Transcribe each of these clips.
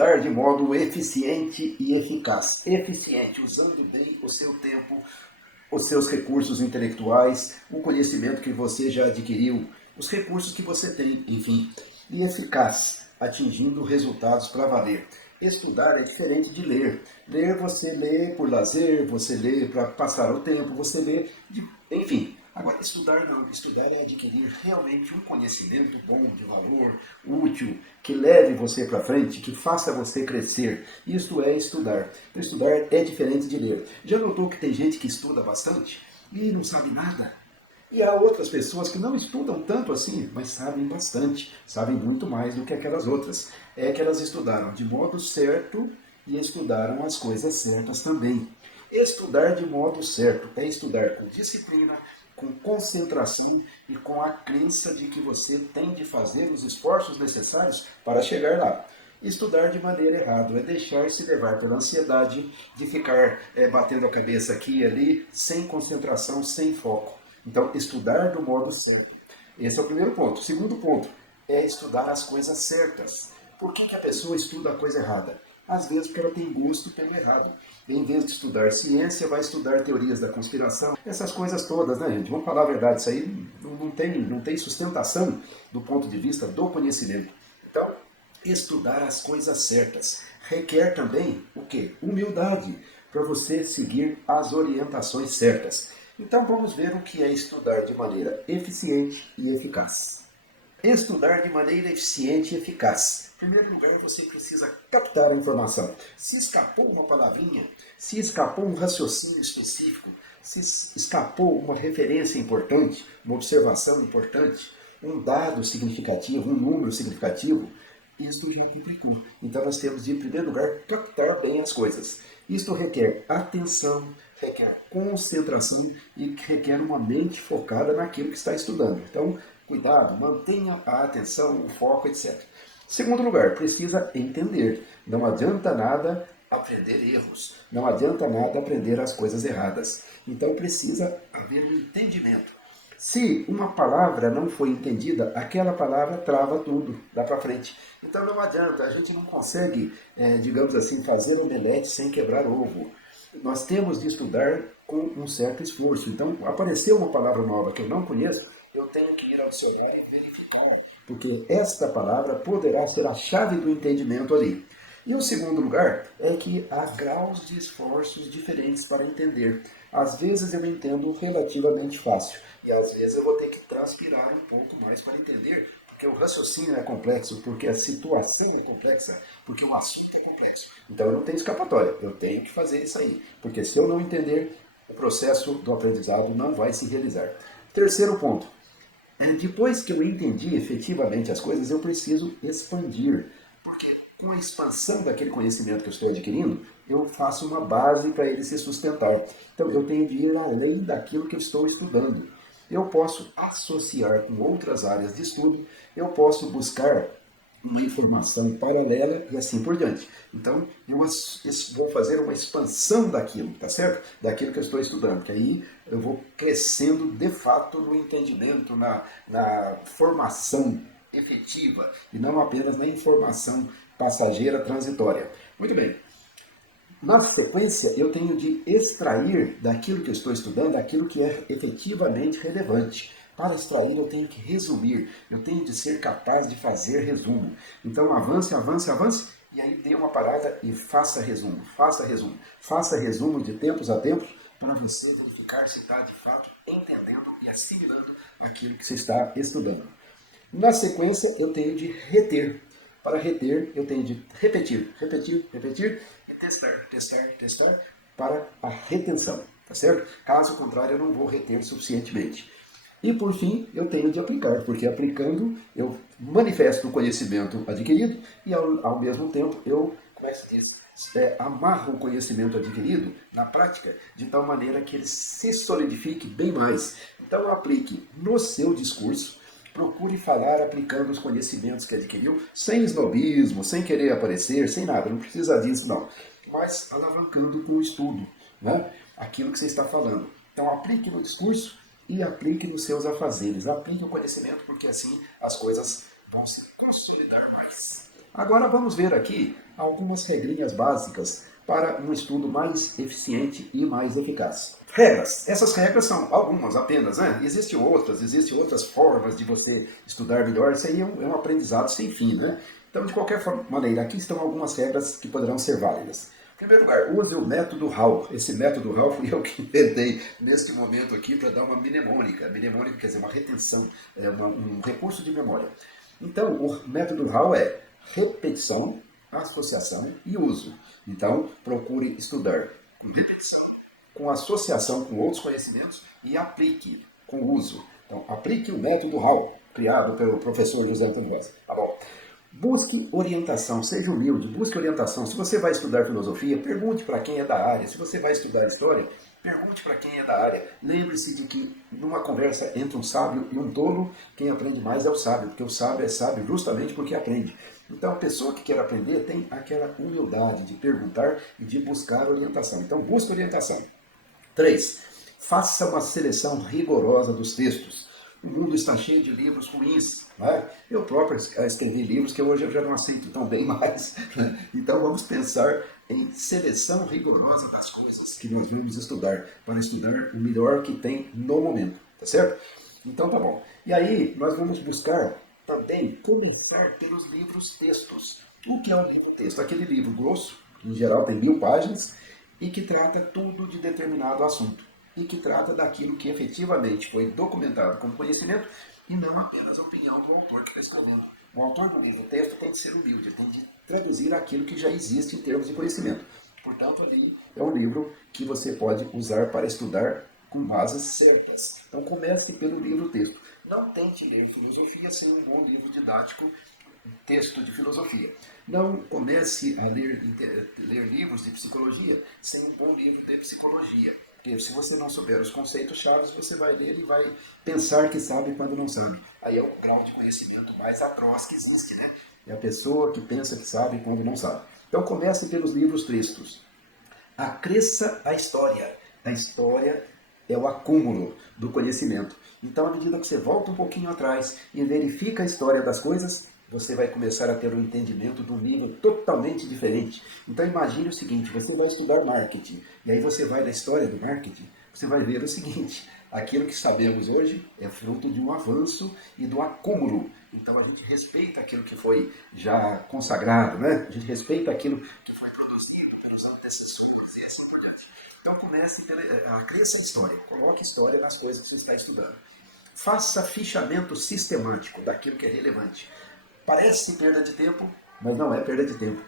Estudar de modo eficiente e eficaz. Eficiente, usando bem o seu tempo, os seus recursos intelectuais, o conhecimento que você já adquiriu, os recursos que você tem, enfim. E eficaz, atingindo resultados para valer. Estudar é diferente de ler. Ler, você lê por lazer, você lê para passar o tempo, você lê, enfim. Agora, estudar não. Estudar é adquirir realmente um conhecimento bom, de valor, útil, que leve você para frente, que faça você crescer. Isto é estudar. Então, estudar é diferente de ler. Já notou que tem gente que estuda bastante e não sabe nada? E há outras pessoas que não estudam tanto assim, mas sabem bastante, sabem muito mais do que aquelas outras. É que elas estudaram de modo certo e estudaram as coisas certas também. Estudar de modo certo é estudar com disciplina, com concentração e com a crença de que você tem de fazer os esforços necessários para chegar lá. Estudar de maneira errada é deixar-se levar pela ansiedade de ficar batendo a cabeça aqui e ali, sem concentração, sem foco. Então, estudar do modo certo. Esse é o primeiro ponto. O segundo ponto é estudar as coisas certas. Por que a pessoa estuda a coisa errada? Às vezes porque ela tem gosto pelo errado. Em vez de estudar ciência, vai estudar teorias da conspiração. Essas coisas todas, né, gente? Vamos falar a verdade, isso aí não tem sustentação do ponto de vista do conhecimento. Então, estudar as coisas certas requer também o quê? Humildade, para você seguir as orientações certas. Então vamos ver o que é estudar de maneira eficiente e eficaz. Estudar de maneira eficiente e eficaz. Em primeiro lugar, você precisa captar a informação. Se escapou uma palavrinha, se escapou um raciocínio específico, se escapou uma referência importante, uma observação importante, um dado significativo, um número significativo, isto já complicou. Então nós temos de, em primeiro lugar, captar bem as coisas. Isto requer atenção, requer concentração e requer uma mente focada naquilo que está estudando. Então, cuidado, mantenha a atenção, o foco, etc. Segundo lugar, precisa entender. Não adianta nada aprender erros. Não adianta nada aprender as coisas erradas. Então precisa haver um entendimento. Se uma palavra não foi entendida, aquela palavra trava tudo, dá para frente. Então não adianta, a gente não consegue, digamos assim, fazer omelete sem quebrar ovo. Nós temos de estudar com um certo esforço. Então, apareceu uma palavra nova que eu não conheço, eu tenho que ir ao celular e verificar, porque esta palavra poderá ser a chave do entendimento ali. E o segundo lugar é que há graus de esforços diferentes para entender. Às vezes eu entendo relativamente fácil, e às vezes eu vou ter que transpirar um pouco mais para entender, porque o raciocínio é complexo, porque a situação é complexa, porque o assunto é complexo. Então eu não tenho escapatória, eu tenho que fazer isso aí, porque se eu não entender, o processo do aprendizado não vai se realizar. Terceiro ponto, depois que eu entendi efetivamente as coisas, eu preciso expandir, porque com a expansão daquele conhecimento que eu estou adquirindo, eu faço uma base para ele se sustentar. Então eu tenho de ir além daquilo que eu estou estudando. Eu posso associar com outras áreas de estudo, eu posso buscar uma informação paralela e assim por diante. Então, eu vou fazer uma expansão daquilo, tá certo? Daquilo que eu estou estudando, que aí eu vou crescendo de fato no entendimento, na formação efetiva e não apenas na informação passageira transitória. Muito bem. Na sequência, eu tenho de extrair daquilo que eu estou estudando aquilo que é efetivamente relevante. Para extrair, eu tenho que resumir, eu tenho de ser capaz de fazer resumo. Então, avance, avance, avance, e aí dê uma parada e faça resumo, faça resumo. Faça resumo de tempos a tempos para você verificar se está, de fato, entendendo e assimilando aquilo que você está estudando. Na sequência, eu tenho de reter. Para reter, eu tenho de repetir, repetir, repetir e testar, testar, testar para a retenção, tá certo? Caso contrário, eu não vou reter suficientemente. E por fim, eu tenho de aplicar, porque aplicando eu manifesto o conhecimento adquirido e ao mesmo tempo eu, como é que se diz, amarro o conhecimento adquirido na prática de tal maneira que ele se solidifique bem mais. Então aplique no seu discurso, procure falar aplicando os conhecimentos que adquiriu, sem snobismo, sem querer aparecer, sem nada, não precisa disso não, mas alavancando com o estudo, né? Aquilo que você está falando. Então aplique no discurso e aplique nos seus afazeres, aplique o conhecimento, porque assim as coisas vão se consolidar mais. Agora vamos ver aqui algumas regrinhas básicas para um estudo mais eficiente e mais eficaz. Regras. Essas regras são algumas apenas, né? Existem outras formas de você estudar melhor. Isso aí é um aprendizado sem fim, né? Então, de qualquer maneira, aqui estão algumas regras que poderão ser válidas. Em primeiro lugar, use o método Hall. Esse método Hall fui eu que inventei neste momento aqui para dar uma mnemônica. Mnemônica quer dizer uma retenção, um recurso de memória. Então, o método Hall é repetição, associação e uso. Então, procure estudar com repetição, com associação com outros conhecimentos e aplique com uso. Então, aplique o método Hall, criado pelo professor José Antônio Rosa. Tá bom? Busque orientação, seja humilde, busque orientação. Se você vai estudar filosofia, pergunte para quem é da área. Se você vai estudar história, pergunte para quem é da área. Lembre-se de que numa conversa entre um sábio e um tolo, quem aprende mais é o sábio, porque o sábio é sábio justamente porque aprende. Então a pessoa que quer aprender tem aquela humildade de perguntar e de buscar orientação. Então busque orientação. 3. Faça uma seleção rigorosa dos textos. O mundo está cheio de livros ruins. Né? Eu próprio escrevi livros que hoje eu já não aceito tão bem mais. Né? Então vamos pensar em seleção rigorosa das coisas que nós vamos estudar, para estudar o melhor que tem no momento. Tá certo? Então tá bom. E aí nós vamos buscar também começar pelos livros textos. O que é um livro texto? Aquele livro grosso, que em geral tem 1000 páginas, e que trata tudo de determinado assunto. E que trata daquilo que efetivamente foi documentado como conhecimento e não apenas a opinião do autor que está escrevendo. O autor do livro texto tem que ser humilde, tem de traduzir aquilo que já existe em termos de conhecimento. Portanto, ali é um livro que você pode usar para estudar com bases certas. Então comece pelo livro texto. Não tente ler filosofia sem um bom livro didático, texto de filosofia. Não comece a ler livros de psicologia sem um bom livro de psicologia. Porque se você não souber os conceitos chaves, você vai ler e vai pensar que sabe quando não sabe. Aí é o grau de conhecimento mais atroz que existe, né? É a pessoa que pensa que sabe quando não sabe. Então comece pelos livros textos. Acresça a história. A história é o acúmulo do conhecimento. Então, à medida que você volta um pouquinho atrás e verifica a história das coisas, você vai começar a ter um entendimento de um nível totalmente diferente. Então imagine o seguinte, você vai estudar marketing, e aí você vai na história do marketing, você vai ver o seguinte, aquilo que sabemos hoje é fruto de um avanço e do acúmulo. Então a gente respeita aquilo que foi já consagrado, né? A gente respeita aquilo que foi produzido pelos antecessores e assim por diante. Então comece a cresça a história, coloque história nas coisas que você está estudando. Faça fichamento sistemático daquilo que é relevante. Parece perda de tempo, mas não é perda de tempo.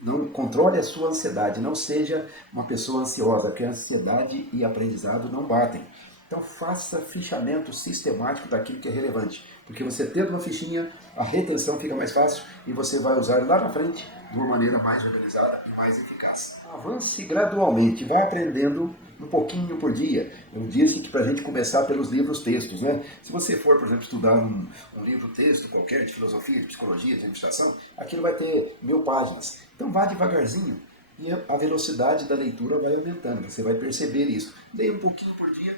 Não controle a sua ansiedade, não seja uma pessoa ansiosa, porque a ansiedade e aprendizado não batem. Então faça fichamento sistemático daquilo que é relevante, porque você tendo uma fichinha, a retenção fica mais fácil e você vai usar lá na frente de uma maneira mais organizada e mais eficaz. Avance gradualmente, vai aprendendo um pouquinho por dia. Eu disse que para a gente começar pelos livros textos, né? Se você for, por exemplo, estudar um livro texto qualquer de filosofia, de psicologia, de administração, aquilo vai ter 1000 páginas. Então vá devagarzinho e a velocidade da leitura vai aumentando. Você vai perceber isso. Leia um pouquinho por dia,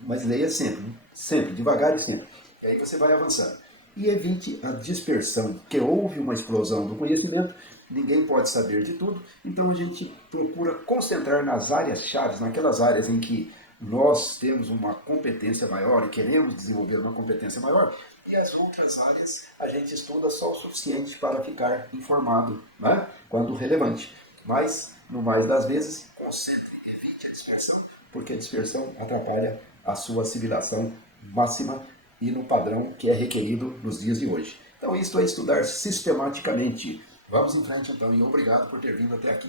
mas leia sempre, né? Sempre, devagar e sempre. E aí você vai avançando. E evite a dispersão, que houve uma explosão do conhecimento, ninguém pode saber de tudo, então a gente procura concentrar nas áreas-chave, naquelas áreas em que nós temos uma competência maior e queremos desenvolver uma competência maior, e as outras áreas a gente estuda só o suficiente para ficar informado, né? Quando relevante. Mas, no mais das vezes, concentre, evite a dispersão, porque a dispersão atrapalha a sua assimilação máxima e no padrão que é requerido nos dias de hoje. Então, isto é estudar sistematicamente. Vamos em frente, então, e obrigado por ter vindo até aqui.